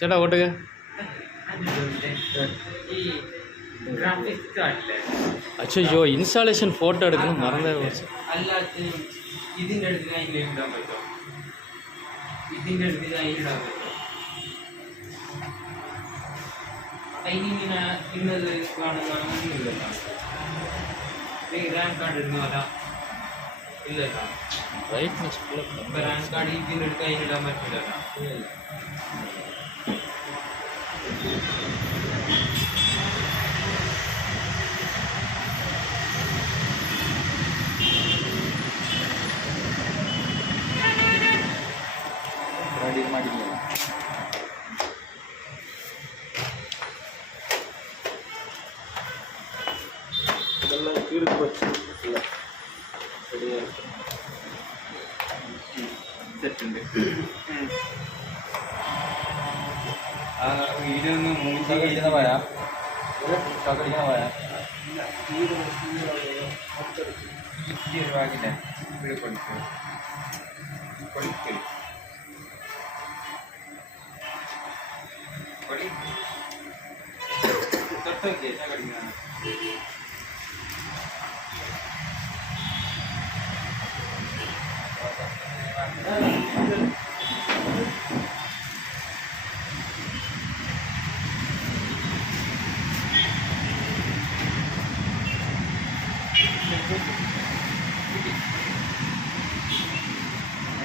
ചേട്ടാ ഓട്ടുക അച്ഛോ installation photo എടുക്കണം മറന്നേ കുറച്ച് ഇതിൻ്റെ അടുത്ത് അതിലിടാൻ പറ്റുമോ? ഇതിൻ്റെ അടുത്ത് അതിലിടാൻ പറ്റുമോ? അതിനിങ്ങനെ ഇന്നത് കാണുന്ന അങ്ങനെയില്ലല്ലോ. റാൻ കാർഡ് ഇടുന്നതല്ല ഇല്ലല്ലോ. ബ്രൈറ്റ്നസ് ഇപ്പം റാൻ കാർഡ് ഇതിൻ്റെ അടുത്ത് അതിലിടാൻ പറ്റില്ലല്ലോ. സെറ്റുണ്ട്. ആ വീഡിയോ ഒന്ന് മൂന്ന് പോയാ ഒഴിവാക്കില്ലേ ഇവിടെ കൊടുക്കും കൊടുക്കൽ തൊട്ടൊക്കെ കടിക്കുന്നതാണ്.